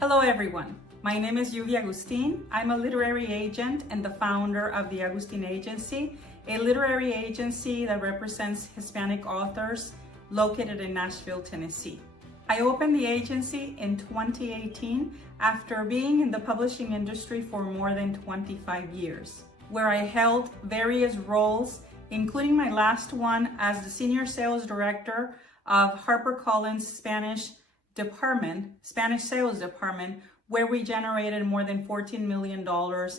Hello everyone, my name is Lluvia Agustin. I'm a literary agent and the founder of the Agustin Agency, a literary agency that represents Hispanic authors located in Nashville, Tennessee. I opened the agency in 2018 after being in the publishing industry for more than 25 years, where I held various roles, including my last one as the Senior Sales Director of HarperCollins Spanish Sales Department, where we generated more than $14 million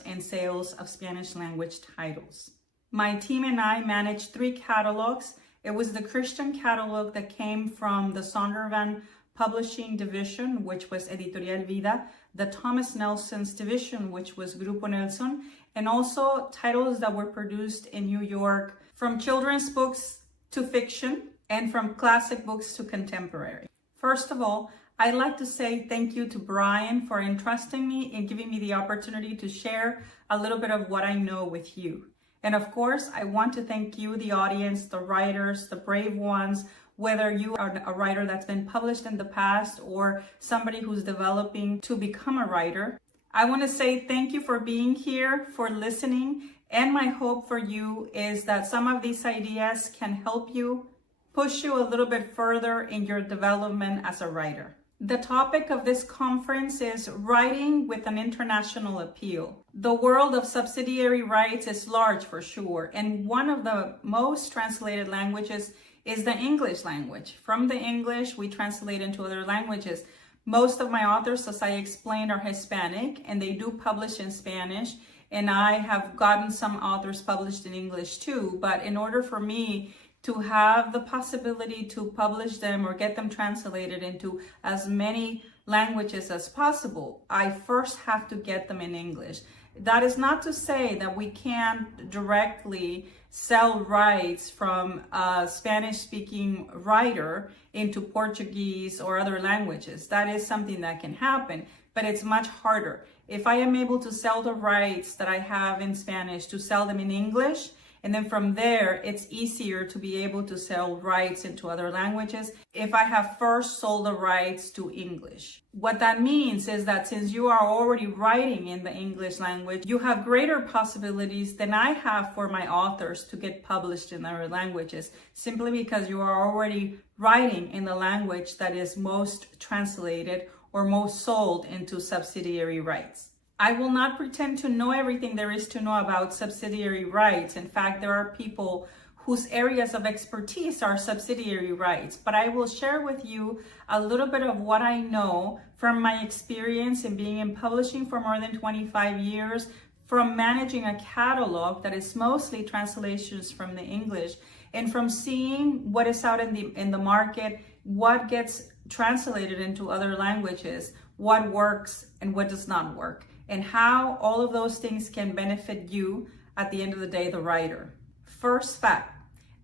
in sales of Spanish language titles. My team and I managed 3 catalogs. It was the Christian catalog that came from the Sondervan Publishing Division, which was Editorial Vida, the Thomas Nelson's division, which was Grupo Nelson, and also titles that were produced in New York, from children's books to fiction and from classic books to contemporary. First of all, I'd like to say thank you to Brian for entrusting me and giving me the opportunity to share a little bit of what I know with you. And of course, I want to thank you, the audience, the writers, the brave ones, whether you are a writer that's been published in the past or somebody who's developing to become a writer. I want to say thank you for being here, for listening, and my hope for you is that some of these ideas can help you push you a little bit further in your development as a writer. The topic of this conference is writing with an international appeal. The world of subsidiary rights is large for sure, and one of the most translated languages is the English language. From the English, we translate into other languages. Most of my authors, as I explained, are Hispanic, and they do publish in Spanish, and I have gotten some authors published in English too, but in order for me to have the possibility to publish them or get them translated into as many languages as possible, I first have to get them in English. That is not to say that we can't directly sell rights from a Spanish-speaking writer into Portuguese or other languages. That is something that can happen, but it's much harder. If I am able to sell the rights that I have in Spanish, to sell them in English, and then from there, it's easier to be able to sell rights into other languages if I have first sold the rights to English. What that means is that since you are already writing in the English language, you have greater possibilities than I have for my authors to get published in other languages, simply because you are already writing in the language that is most translated or most sold into subsidiary rights. I will not pretend to know everything there is to know about subsidiary rights. In fact, there are people whose areas of expertise are subsidiary rights, but I will share with you a little bit of what I know from my experience in being in publishing for more than 25 years, from managing a catalog that is mostly translations from the English, and from seeing what is out in the market, what gets translated into other languages, what works and what does not work, and how all of those things can benefit you at the end of the day, the writer. First fact,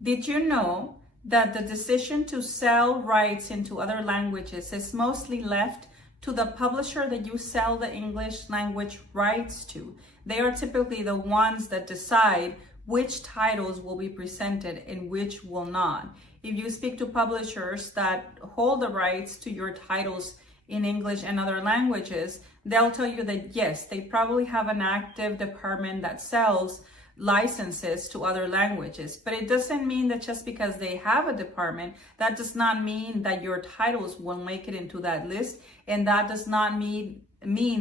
did you know that the decision to sell rights into other languages is mostly left to the publisher that you sell the English language rights to? They are typically the ones that decide which titles will be presented and which will not. If you speak to publishers that hold the rights to your titles in English and other languages, they'll tell you that yes, they probably have an active department that sells licenses to other languages. But it doesn't mean that just because they have a department, that does not mean that your titles will make it into that list. And that does not mean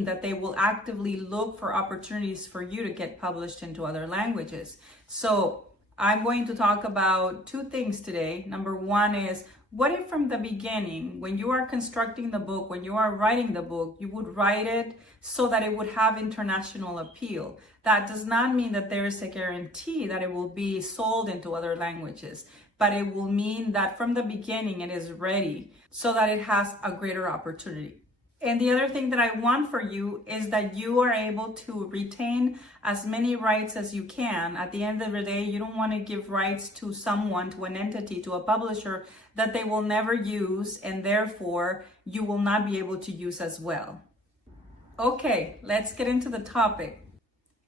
that they will actively look for opportunities for you to get published into other languages. So I'm going to talk about 2 things today. Number 1 is, what if from the beginning, when you are constructing the book, when you are writing the book, you would write it so that it would have international appeal? That does not mean that there is a guarantee that it will be sold into other languages, but it will mean that from the beginning it is ready so that it has a greater opportunity. And the other thing that I want for you is that you are able to retain as many rights as you can. At the end of the day, you don't want to give rights to someone, to an entity, to a publisher that they will never use, and therefore you will not be able to use as well. Okay, let's get into the topic.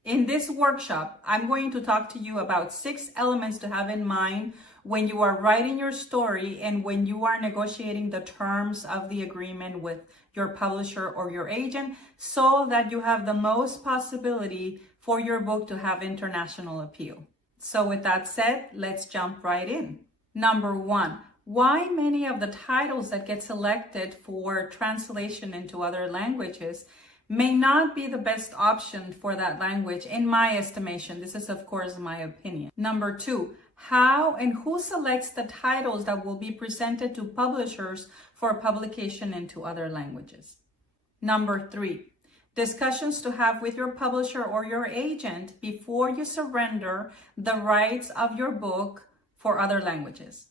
In this workshop, I'm going to talk to you about 6 elements to have in mind when you are writing your story and when you are negotiating the terms of the agreement with your publisher or your agent, so that you have the most possibility for your book to have international appeal. So with that said, let's jump right in. Number one, why many of the titles that get selected for translation into other languages may not be the best option for that language, in my estimation. This is, of course, my opinion. Number two, how and who selects the titles that will be presented to publishers for publication into other languages? Number three, discussions to have with your publisher or your agent before you surrender the rights of your book for other languages.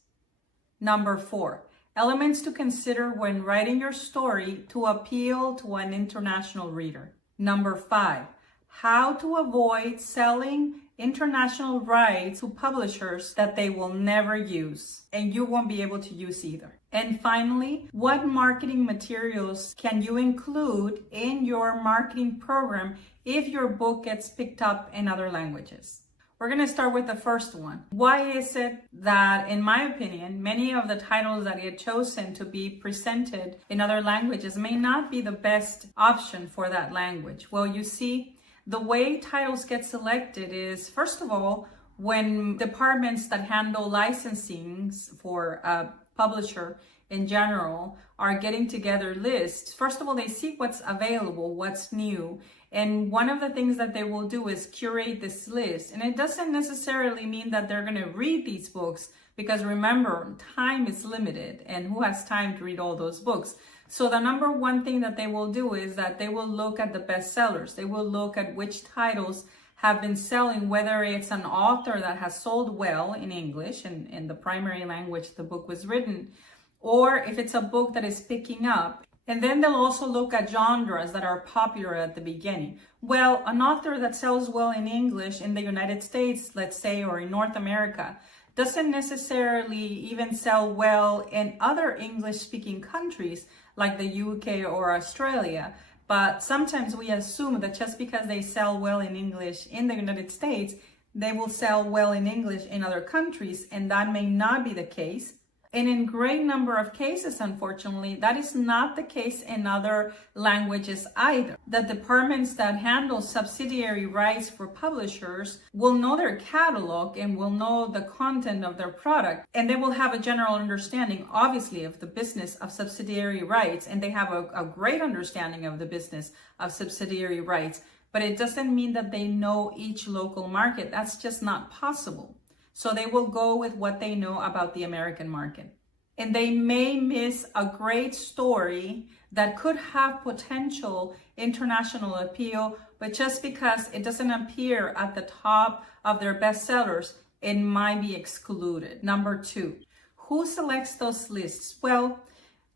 Number four, elements to consider when writing your story to appeal to an international reader. Number five, how to avoid selling international rights to publishers that they will never use and you won't be able to use either. And finally, what marketing materials can you include in your marketing program if your book gets picked up in other languages? We're going to start with the first one. Why is it that, in my opinion, many of the titles that get chosen to be presented in other languages may not be the best option for that language? Well, you see, the way titles get selected is, first of all, when departments that handle licensing for a publisher in general are getting together lists, first of all, they see what's available, what's new. And one of the things that they will do is curate this list. And it doesn't necessarily mean that they're going to read these books, because remember, time is limited and who has time to read all those books? So the number one thing that they will do is that they will look at the bestsellers. They will look at which titles have been selling, whether it's an author that has sold well in English and in the primary language the book was written, or if it's a book that is picking up. And then they'll also look at genres that are popular at the beginning. Well, an author that sells well in English in the United States, let's say, or in North America, doesn't necessarily even sell well in other English-speaking countries like the UK or Australia. But sometimes we assume that just because they sell well in English in the United States, they will sell well in English in other countries, and that may not be the case. And in great number of cases, unfortunately, that is not the case in other languages either. The departments that handle subsidiary rights for publishers will know their catalog and will know the content of their product. And they will have a general understanding, obviously, of the business of subsidiary rights. And they have a great understanding of the business of subsidiary rights. But it doesn't mean that they know each local market. That's just not possible. So they will go with what they know about the American market. And they may miss a great story that could have potential international appeal, but just because it doesn't appear at the top of their bestsellers, it might be excluded. Number two, who selects those lists? Well,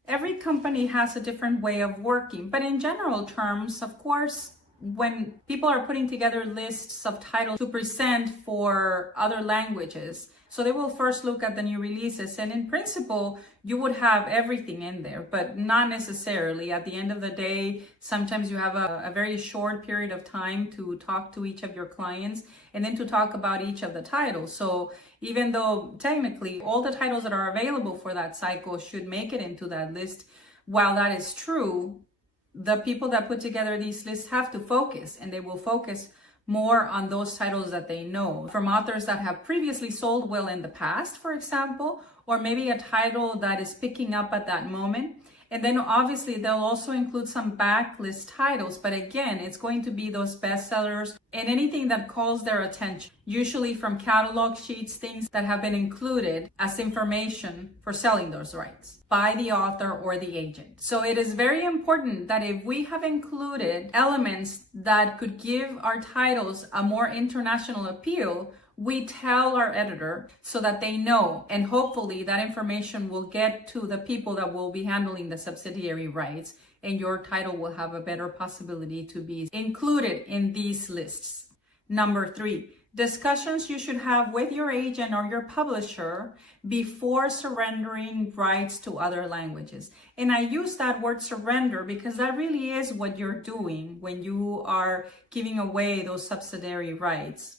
every company has a different way of working, but in general terms, of course, when people are putting together lists of titles to present for other languages, so they will first look at the new releases, and in principle, you would have everything in there, but not necessarily. At the end of the day, sometimes you have a very short period of time to talk to each of your clients and then to talk about each of the titles. So even though technically all the titles that are available for that cycle should make it into that list, while that is true, the people that put together these lists have to focus, and they will focus more on those titles that they know from authors that have previously sold well in the past, for example, or maybe a title that is picking up at that moment. And then obviously they'll also include some backlist titles, but again, it's going to be those bestsellers and anything that calls their attention, usually from catalog sheets, things that have been included as information for selling those rights by the author or the agent. So it is very important that if we have included elements that could give our titles a more international appeal, we tell our editor so that they know, and hopefully that information will get to the people that will be handling the subsidiary rights, and your title will have a better possibility to be included in these lists. Number three, discussions you should have with your agent or your publisher before surrendering rights to other languages. And I use that word surrender because that really is what you're doing when you are giving away those subsidiary rights.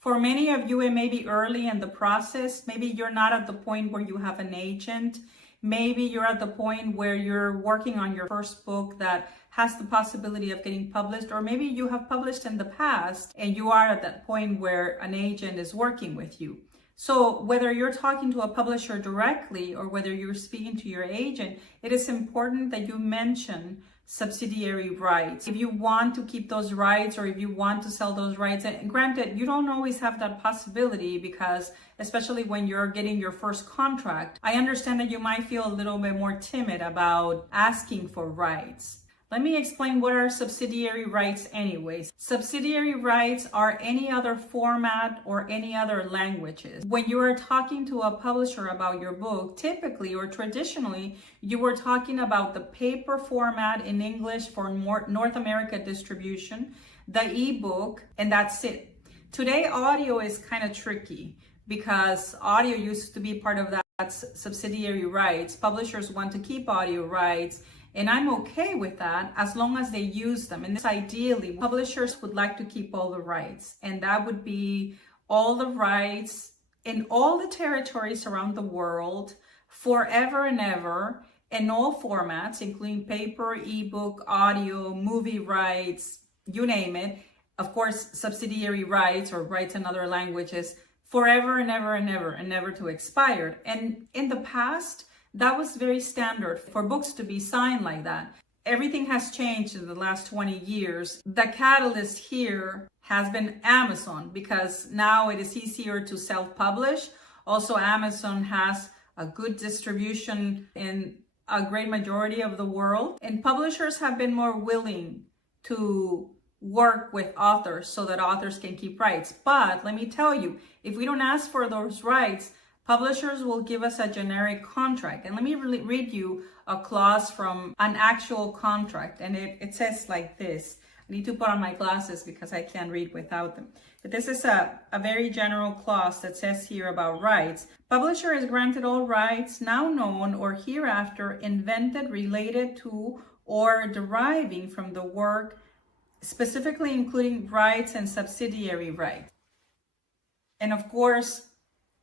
For many of you, it may be early in the process. Maybe you're not at the point where you have an agent. Maybe you're at the point where you're working on your first book that has the possibility of getting published, or maybe you have published in the past and you are at that point where an agent is working with you. So whether you're talking to a publisher directly or whether you're speaking to your agent, it is important that you mention subsidiary rights. If you want to keep those rights or if you want to sell those rights, and granted, you don't always have that possibility because especially when you're getting your first contract, I understand that you might feel a little bit more timid about asking for rights. Let me explain what are subsidiary rights anyways. Subsidiary rights are any other format or any other languages. When you are talking to a publisher about your book, typically or traditionally, you were talking about the paper format in English for North America distribution, the ebook, and that's it. Today, audio is kind of tricky because audio used to be part of that subsidiary rights. Publishers want to keep audio rights. And I'm okay with that as long as they use them. And this ideally, publishers would like to keep all the rights. And that would be all the rights in all the territories around the world forever and ever in all formats, including paper, ebook, audio, movie rights, you name it. Of course, subsidiary rights or rights in other languages forever and ever and ever and never to expire. And in the past, that was very standard for books to be signed like that. Everything has changed in the last 20 years. The catalyst here has been Amazon because now it is easier to self-publish. Also, Amazon has a good distribution in a great majority of the world. And publishers have been more willing to work with authors so that authors can keep rights. But let me tell you, if we don't ask for those rights, publishers will give us a generic contract. And let me read you a clause from an actual contract. And it says like this. I need to put on my glasses because I can't read without them. But this is a very general clause that says here about rights. Publisher is granted all rights now known or hereafter invented, related to, or deriving from the work, specifically including rights and subsidiary rights. And of course,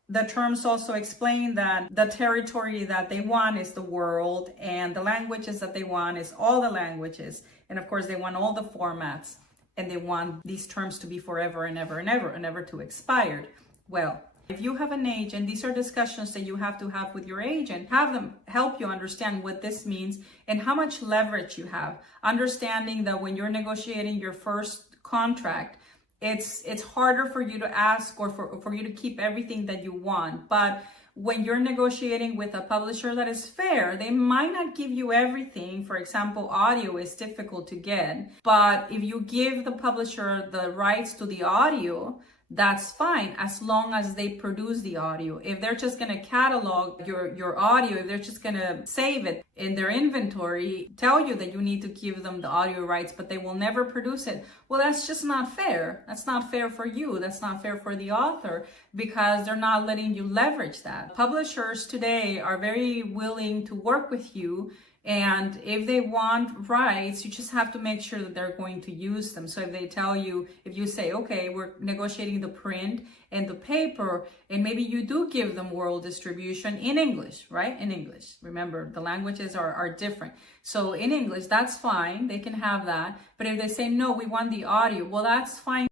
the terms also explain that the territory that they want is the world and the languages that they want is all the languages. And of course, they want all the formats and they want these terms to be forever and ever and ever and never to expire. Well, if you have an agent, these are discussions that you have to have with your agent. Have them help you understand what this means and how much leverage you have. Understanding that when you're negotiating your first contract, it's harder for you to ask or for you to keep everything that you want. But when you're negotiating with a publisher that is fair, they might not give you everything. For example, audio is difficult to get. But if you give the publisher the rights to the audio, that's fine as long as they produce the audio. If they're just going to catalog your audio, if they're just going to save it in their inventory, tell you that you need to give them the audio rights, but they will never produce it. Well, that's just not fair. That's not fair for you. That's not fair for the author because they're not letting you leverage that. Publishers today are very willing to work with you. And if they want rights, you just have to make sure that they're going to use them. So if they tell you, if you say, okay, we're negotiating the print and the paper, and maybe you do give them world distribution in English, right? In English. Remember, the languages are different. So in English, that's fine. They can have that. But if they say, no, we want the audio, well, that's fine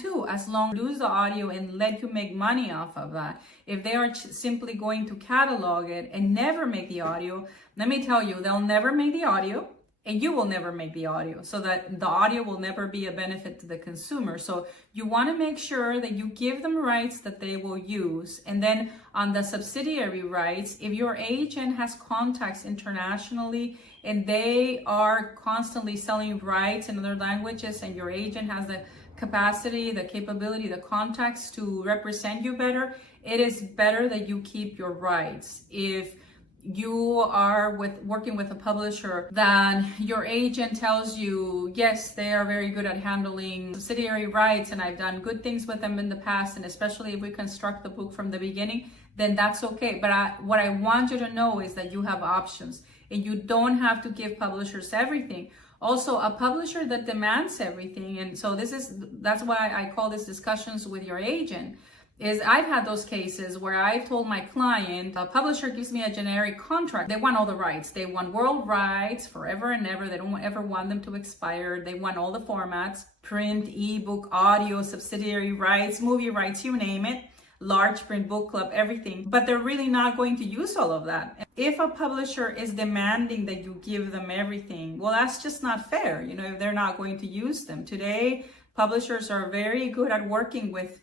too, as long as you use the audio and let you make money off of that. If they are simply going to catalog it and never make the audio, let me tell you, they'll never make the audio and you will never make the audio, so that the audio will never be a benefit to the consumer. So you want to make sure that you give them rights that they will use. And then on the subsidiary rights, if your agent has contacts internationally and they are constantly selling rights in other languages and your agent has the capacity, the capability, the contacts to represent you better, it is better that you keep your rights. If you are working with a publisher that your agent tells you, yes, they are very good at handling subsidiary rights and I've done good things with them in the past, and especially if we construct the book from the beginning, then that's okay. But what I want you to know is that you have options and you don't have to give publishers everything. Also, a publisher that demands everything, and so that's why I call this discussions with your agent, is I've had those cases where I've told my client, a publisher gives me a generic contract. They want all the rights. They want world rights forever and ever. They don't ever want them to expire. They want all the formats, print, ebook, audio, subsidiary rights, movie rights, you name it, large print, book club, everything. But they're really not going to use all of that. If a publisher is demanding that you give them everything, well, that's just not fair, if they're not going to use them. Today, publishers are very good at working with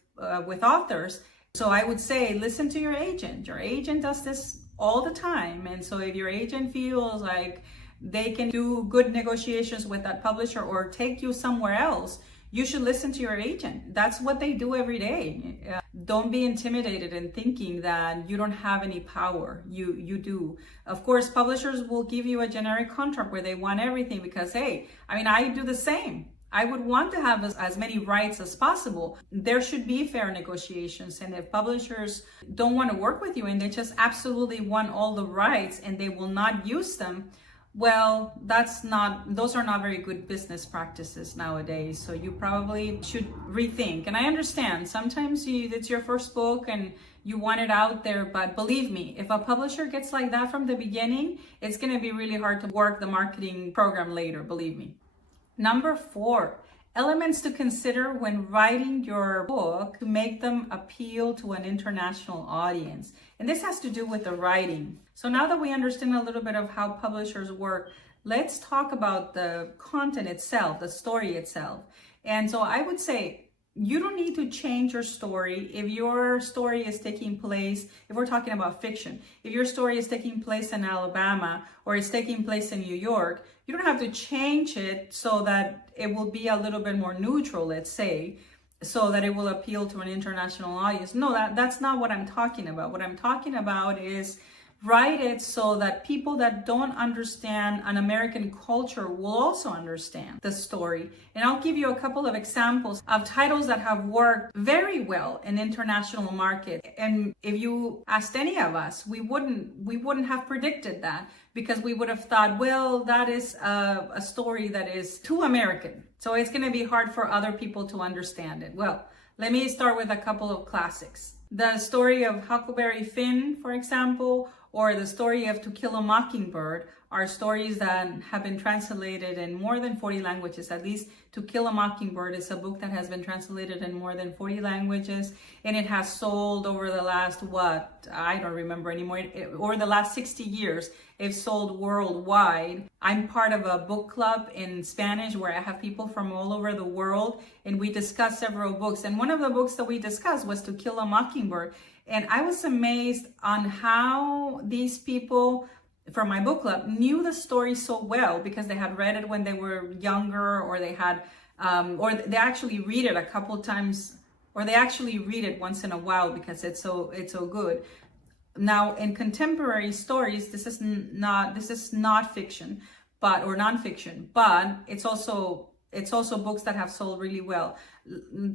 authors. So I would say, listen to your agent. Your agent does this all the time. And so if your agent feels like they can do good negotiations with that publisher or take you somewhere else, you should listen to your agent. That's what they do every day. Don't be intimidated in thinking that you don't have any power. You do. Of course, publishers will give you a generic contract where they want everything because, hey, I do the same. I would want to have as many rights as possible. There should be fair negotiations. And if publishers don't want to work with you and they just absolutely want all the rights and they will not use them, well, those are not very good business practices nowadays. So you probably should rethink. And I understand sometimes it's your first book and you want it out there, but believe me, if a publisher gets like that from the beginning, it's going to be really hard to work the marketing program later, believe me. Number 4, elements to consider when writing your book to make them appeal to an international audience. And this has to do with the writing. So now that we understand a little bit of how publishers work, let's talk about the content itself, the story itself. And so I would say, you don't need to change your story if your story is taking place, if we're talking about fiction, if your story is taking place in Alabama or it's taking place in New York, you don't have to change it so that it will be a little bit more neutral, let's say, so that it will appeal to an international audience. No, that's not what I'm talking about. What I'm talking about is write it so that people that don't understand an American culture will also understand the story. And I'll give you a couple of examples of titles that have worked very well in international market. And if you asked any of us, we wouldn't have predicted that, because we would have thought, well, that is a story that is too American. So it's going to be hard for other people to understand it. Well, let me start with a couple of classics. The story of Huckleberry Finn, for example, or the story of To Kill a Mockingbird are stories that have been translated in more than 40 languages. At least To Kill a Mockingbird is a book that has been translated in more than 40 languages, and it has sold over the last, I don't remember anymore, over the last 60 years, it's sold worldwide. I'm part of a book club in Spanish where I have people from all over the world, and we discuss several books. And one of the books that we discussed was To Kill a Mockingbird. And I was amazed on how these people from my book club knew the story so well, because they had read it when they were younger, or they had, or they actually read it a couple times, or they actually read it once in a while because it's so good. Now, in contemporary stories, this is not fiction, or nonfiction, but it's also books that have sold really well.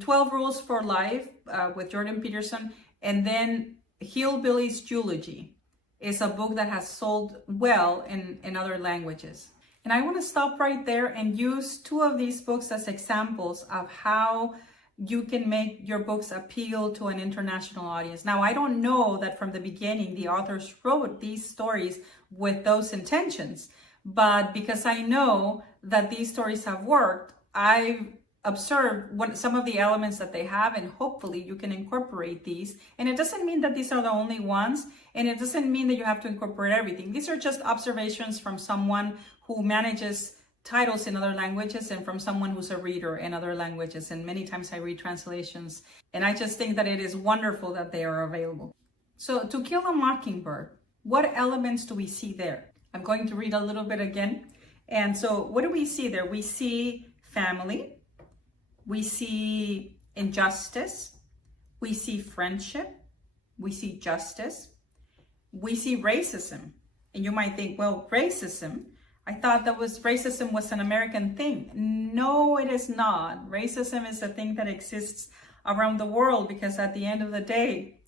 12 Rules for Life with Jordan Peterson. And then Hillbilly's Eulogy is a book that has sold well in other languages. And I want to stop right there and use 2 of these books as examples of how you can make your books appeal to an international audience. Now, I don't know that from the beginning the authors wrote these stories with those intentions, but because I know that these stories have worked, I've observe some of the elements that they have, and hopefully you can incorporate these. And it doesn't mean that these are the only ones, and it doesn't mean that you have to incorporate everything. These are just observations from someone who manages titles in other languages, and from someone who's a reader in other languages. And many times I read translations, and I just think that it is wonderful that they are available. So To Kill a Mockingbird, what elements do we see there? I'm going to read a little bit again. And so what do we see there? We see family. We see injustice, we see friendship, we see justice, we see racism. And you might think, well, racism, I thought racism was an American thing. No, it is not. Racism is a thing that exists around the world, because at the end of the day,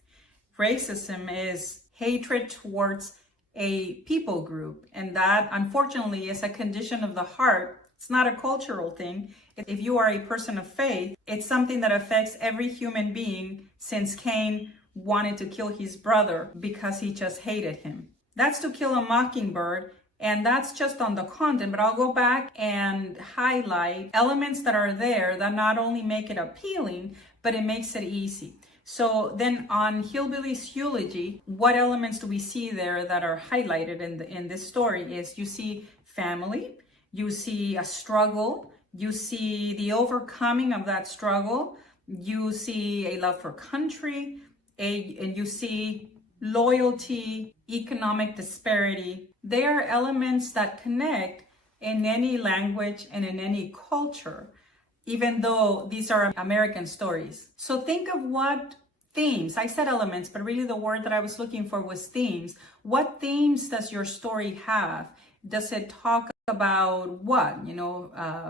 racism is hatred towards a people group. And that, unfortunately, is a condition of the heart It's not a cultural thing. If you are a person of faith, it's something that affects every human being since Cain wanted to kill his brother because he just hated him. That's To Kill a Mockingbird, and that's just on the content, but I'll go back and highlight elements that are there that not only make it appealing, but it makes it easy. So then on Hillbilly's Eulogy, what elements do we see there that are highlighted in this story is you see family, you see a struggle, you see the overcoming of that struggle, you see a love for country, and you see loyalty, economic disparity. They are elements that connect in any language and in any culture, even though these are American stories. So think of what themes, I said elements, but really the word that I was looking for was themes. What themes does your story have? Does it talk about what?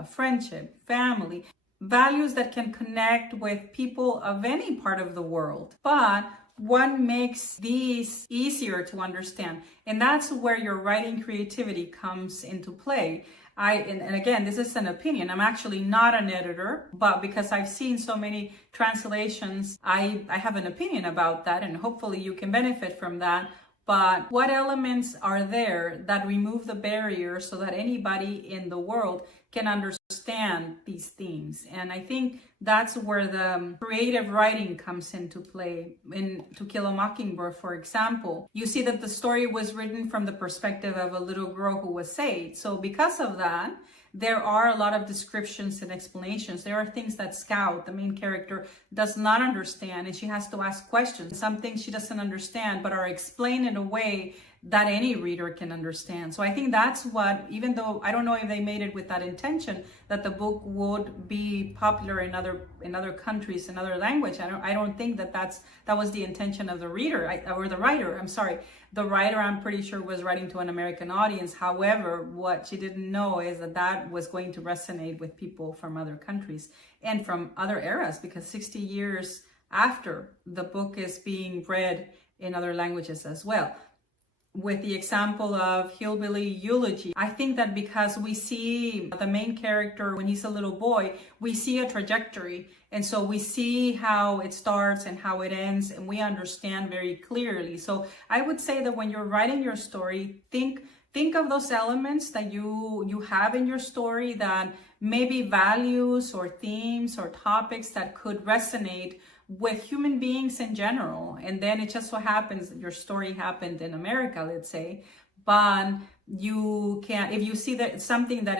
Friendship, family, values that can connect with people of any part of the world. But what makes these easier to understand? And that's where your writing creativity comes into play. And again, this is an opinion. I'm actually not an editor, but because I've seen so many translations, I have an opinion about that, and hopefully you can benefit from that. But what elements are there that remove the barrier so that anybody in the world can understand these themes? And I think that's where the creative writing comes into play. In To Kill a Mockingbird, for example, you see that the story was written from the perspective of a little girl who was saved. So because of that, there are a lot of descriptions and explanations. There are things that Scout, the main character, does not understand, and she has to ask questions. Some things she doesn't understand, but are explained in a way that any reader can understand. So I think that's what, even though I don't know if they made it with that intention, that the book would be popular in other countries, in other language. I don't think that was the intention of the reader, or the writer. I'm sorry. The writer, I'm pretty sure, was writing to an American audience. However, what she didn't know is that was going to resonate with people from other countries and from other eras, because 60 years after, the book is being read in other languages as well. With the example of Hillbilly Eulogy, I think that because we see the main character when he's a little boy, we see a trajectory. And so we see how it starts and how it ends, and we understand very clearly. So I would say that when you're writing your story, think of those elements that you have in your story, that maybe values or themes or topics that could resonate with human beings in general. And then it just so happens that your story happened in America, let's say, but you can, if you see that it's something that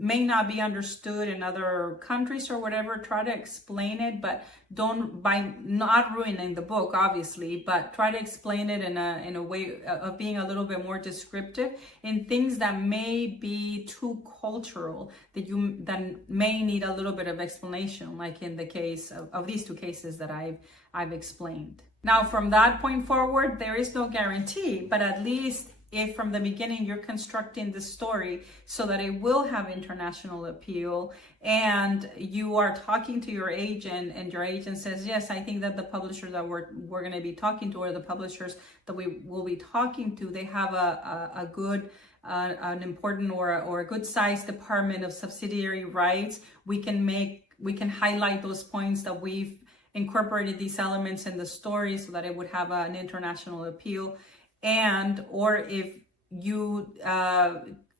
may not be understood in other countries or whatever, try to explain it, but don't, by not ruining the book, obviously, but try to explain it in a way of being a little bit more descriptive in things that may be too cultural, that may need a little bit of explanation, like in the case of these two cases that I've explained. Now, from that point forward, there is no guarantee, but at least if from the beginning you're constructing the story so that it will have international appeal, and you are talking to your agent and your agent says, yes, I think that the publisher that we're going to be talking to, or the publishers that we will be talking to, they have a good an important or a good size department of subsidiary rights, we can highlight those points that we've incorporated these elements in the story so that it would have an international appeal. Or if you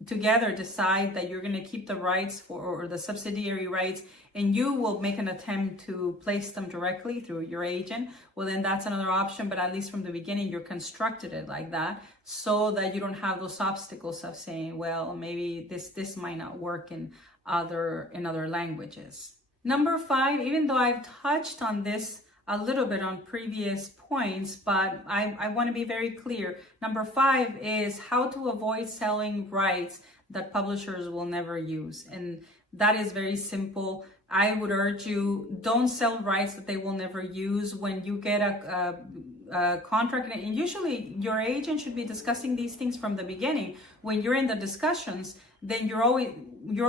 together decide that you're going to keep the rights or the subsidiary rights, and you will make an attempt to place them directly through your agent, well, then that's another option. But at least from the beginning, you're constructed it like that so that you don't have those obstacles of saying, well, maybe this might not work in other languages. Number 5, even though I've touched on this a little bit on previous points, but I want to be very clear. Number 5 is how to avoid selling rights that publishers will never use. And that is very simple. I would urge you, don't sell rights that they will never use. When you get a contract, and usually your agent should be discussing these things from the beginning. When you're in the discussions, then you're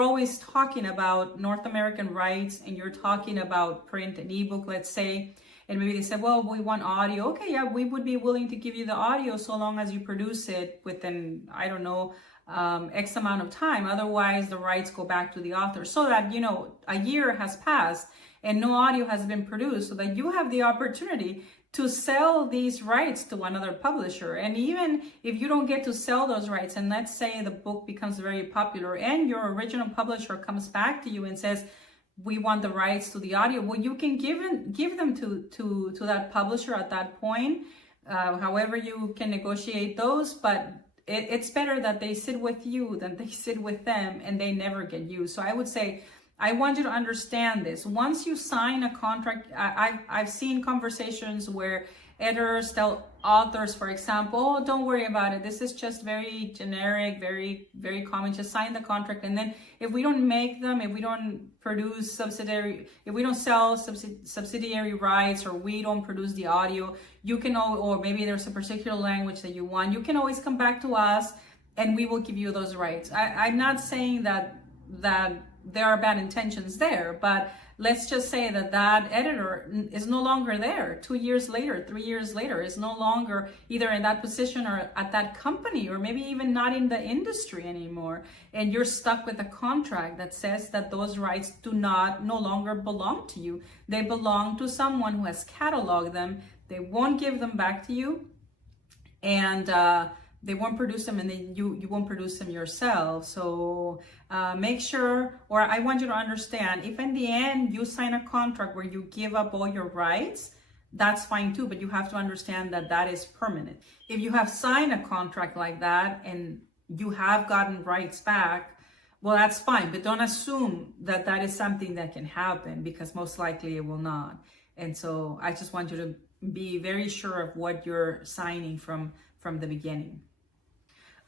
always talking about North American rights, and you're talking about print and ebook, let's say. And maybe they said, well, we want audio. Okay, yeah, we would be willing to give you the audio so long as you produce it within, I don't know, X amount of time. Otherwise, the rights go back to the author, so that, you know, a year has passed and no audio has been produced, so that you have the opportunity to sell these rights to another publisher. And even if you don't get to sell those rights, and let's say the book becomes very popular and your original publisher comes back to you and says, we want the rights to the audio, well, you can give them to that publisher at that point, however you can negotiate those. But it's better that they sit with you than they sit with them and they never get used. So I would say, I want you to understand this. Once you sign a contract, I've seen conversations where editors tell authors, for example, oh, don't worry about it. This is just very generic, very, very common. Just sign the contract. And then if we don't make them, if we don't produce if we don't sell subsidiary rights, or we don't produce the audio, you can, or maybe there's a particular language that you want, you can always come back to us and we will give you those rights. I'm not saying that there are bad intentions there, but let's just say that editor is no longer there 2 years later, 3 years later, is no longer either in that position or at that company, or maybe even not in the industry anymore. And you're stuck with a contract that says that those rights no longer belong to you. They belong to someone who has cataloged them. They won't give them back to you, and they won't produce them, and then you won't produce them yourself. So make sure, or I want you to understand, if in the end you sign a contract where you give up all your rights, that's fine too, but you have to understand that that is permanent. If you have signed a contract like that and you have gotten rights back, well, that's fine, but don't assume that that is something that can happen, because most likely it will not. And so I just want you to be very sure of what you're signing from the beginning.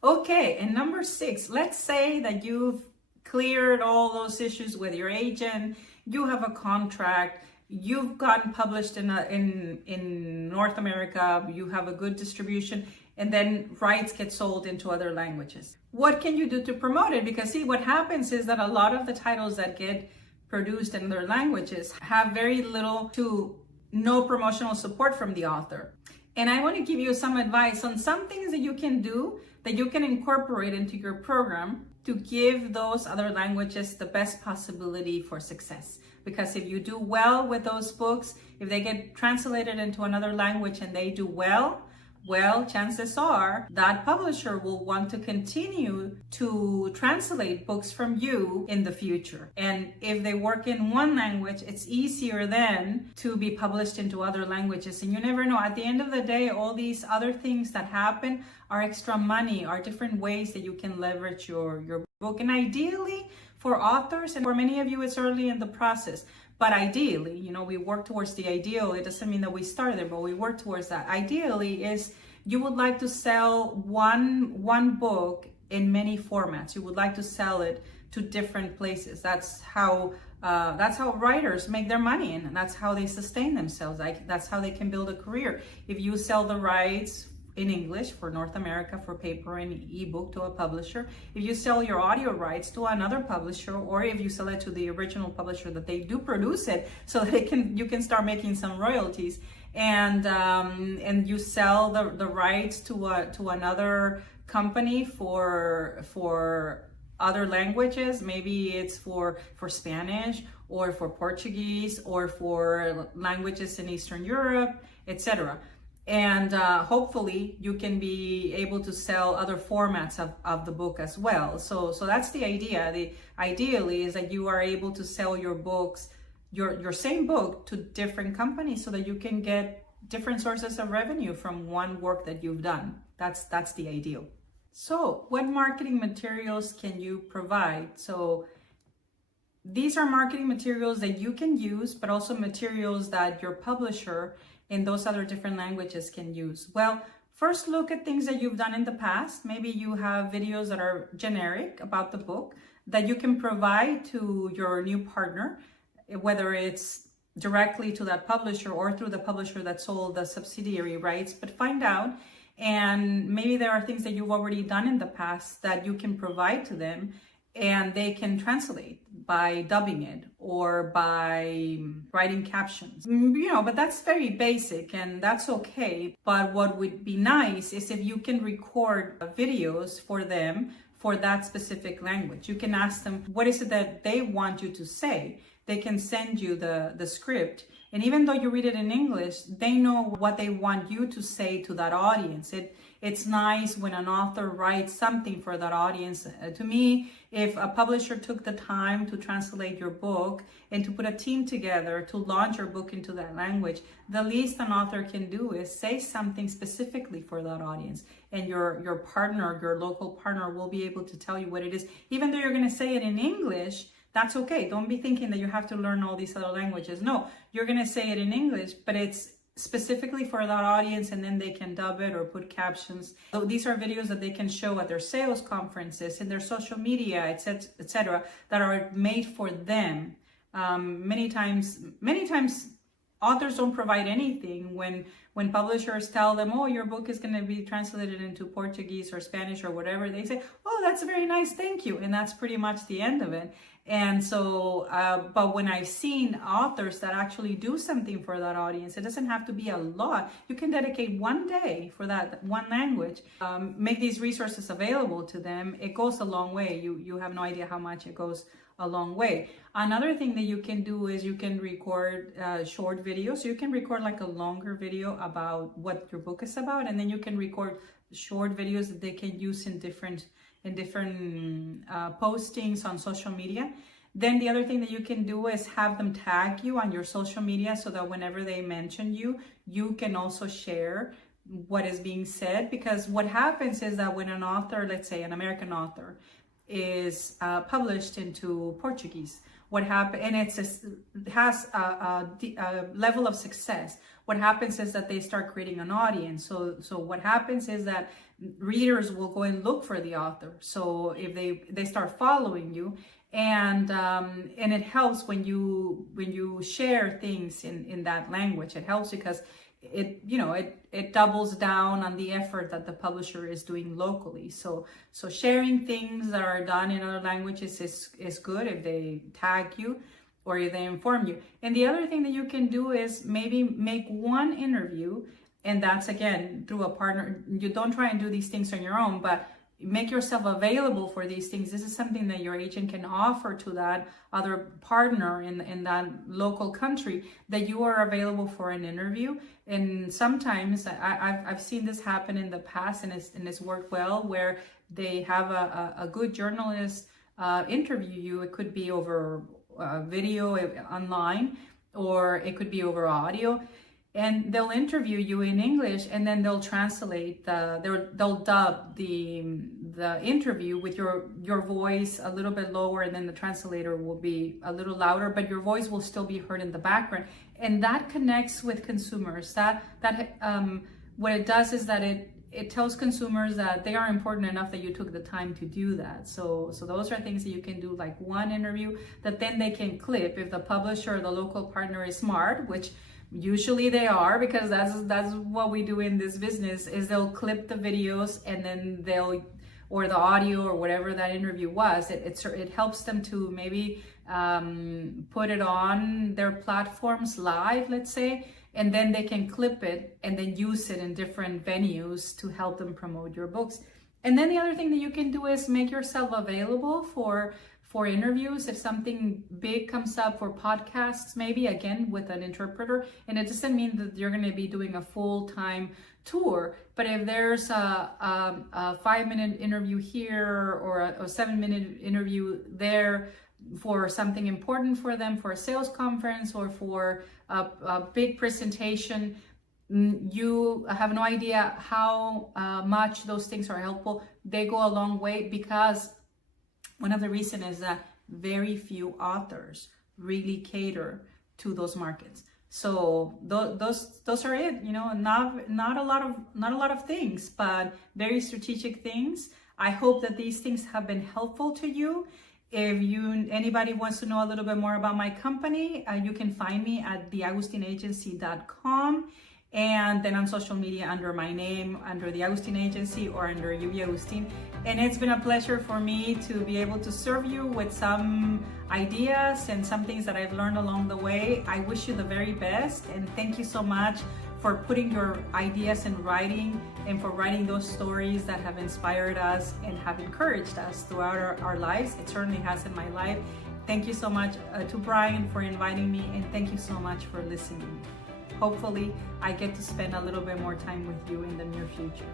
Okay, and number 6, let's say that you've cleared all those issues with your agent, you have a contract, you've gotten published in North America, you have a good distribution, and then rights get sold into other languages. What can you do to promote it? Because see, what happens is that a lot of the titles that get produced in other languages have very little to no promotional support from the author. And I want to give you some advice on some things that you can do, that you can incorporate into your program to give those other languages the best possibility for success. Because if you do well with those books, if they get translated into another language and they do well, chances are that publisher will want to continue to translate books from you in the future. And if they work in one language, it's easier then to be published into other languages. And you never know, at the end of the day, all these other things that happen are extra money, are different ways that you can leverage your book. And ideally, for authors, and for many of you, it's early in the process. But ideally, you know, we work towards the ideal. It doesn't mean that we start there, but we work towards that. Ideally is you would like to sell one book in many formats. You would like to sell it to different places. That's how writers make their money, and that's how they sustain themselves. That's how they can build a career. If you sell the rights in English for North America for paper and ebook to a publisher, if you sell your audio rights to another publisher, or if you sell it to the original publisher that they do produce it, so that you can start making some royalties, and you sell the rights to another company for other languages, maybe it's for Spanish or for Portuguese or for languages in Eastern Europe, etc. And hopefully you can be able to sell other formats of the book as well. So that's the idea. Ideally is that you are able to sell your books, your same book, to different companies, so that you can get different sources of revenue from one work that you've done. That's the ideal. So what marketing materials can you provide? So these are marketing materials that you can use, but also materials that your publisher in those other different languages can use. Well, first look at things that you've done in the past. Maybe you have videos that are generic about the book that you can provide to your new partner, whether it's directly to that publisher or through the publisher that sold the subsidiary rights. But find out, and maybe there are things that you've already done in the past that you can provide to them, and they can translate by dubbing it or by writing captions. But that's very basic, and that's okay. But what would be nice is if you can record videos for them for that specific language. You can ask them, what is it that they want you to say? They can send you the script. And even though you read it in English, they know what they want you to say to that audience. It's nice when an author writes something for that audience. To me, if a publisher took the time to translate your book and to put a team together to launch your book into that language, the least an author can do is say something specifically for that audience. And your partner, your local partner, will be able to tell you what it is. Even though you're going to say it in English, that's okay. Don't be thinking that you have to learn all these other languages. No, you're going to say it in English, but it's specifically for that audience, and then they can dub it or put captions. So these are videos that they can show at their sales conferences, in their social media, etc., that are made for them. Many times authors don't provide anything when publishers tell them, oh, your book is going to be translated into Portuguese or Spanish or whatever. They say, oh, that's very nice, thank you, and that's pretty much the end of it. And so, but when I've seen authors that actually do something for that audience, it doesn't have to be a lot. You can dedicate one day for that one language, make these resources available to them. It goes a long way. You have no idea how much it goes a long way. Another thing that you can do is you can record short videos. You can record like a longer video about what your book is about, and then you can record short videos that they can use in different postings on social media. Then the other thing that you can do is have them tag you on your social media so that whenever they mention you, you can also share what is being said. Because what happens is that when an author, let's say an American author, is published into Portuguese, what happens, and it has a level of success, what happens is that they start creating an audience. So what happens is that readers will go and look for the author. So if they start following you, and it helps when you share things in that language. It helps because it doubles down on the effort that the publisher is doing locally. So sharing things that are done in other languages is good if they tag you or if they inform you. And the other thing that you can do is maybe make one interview, and that's again through a partner. You don't try and do these things on your own, but make yourself available for these things. This is something that your agent can offer to that other partner in that local country, that you are available for an interview. And sometimes I've seen this happen in the past, and it's worked well, where they have a good journalist interview you. It could be over video online, or it could be over audio. And they'll interview you in English, and then they'll translate they'll dub the interview with your voice a little bit lower, and then the translator will be a little louder, but your voice will still be heard in the background. And that connects with consumers. That what it does is that it tells consumers that they are important enough that you took the time to do that. So those are things that you can do, like one interview that then they can clip if the publisher or the local partner is smart, which usually they are, because that's what we do in this business, is they'll clip the videos, and then or the audio or whatever that interview was. It helps them to maybe put it on their platforms live, let's say, and then they can clip it and then use it in different venues to help them promote your books. And then the other thing that you can do is make yourself available for interviews. If something big comes up for podcasts, maybe again with an interpreter, and it doesn't mean that you're going to be doing a full-time tour, but if there's a 5-minute interview here or a 7-minute interview there for something important for them, for a sales conference or for a big presentation, you have no idea how much those things are helpful. They go a long way, because one of the reasons is that very few authors really cater to those markets. So those are it. Not a lot of things, but very strategic things. I hope that these things have been helpful to you. If anybody wants to know a little bit more about my company, you can find me at theagustinagency.com. And then on social media under my name, under the Agustin Agency, or under Lluvia Agustin. And it's been a pleasure for me to be able to serve you with some ideas and some things that I've learned along the way. I wish you the very best, and thank you so much for putting your ideas in writing and for writing those stories that have inspired us and have encouraged us throughout our lives. It certainly has in my life. Thank you so much to Brian for inviting me, and thank you so much for listening. Hopefully, I get to spend a little bit more time with you in the near future.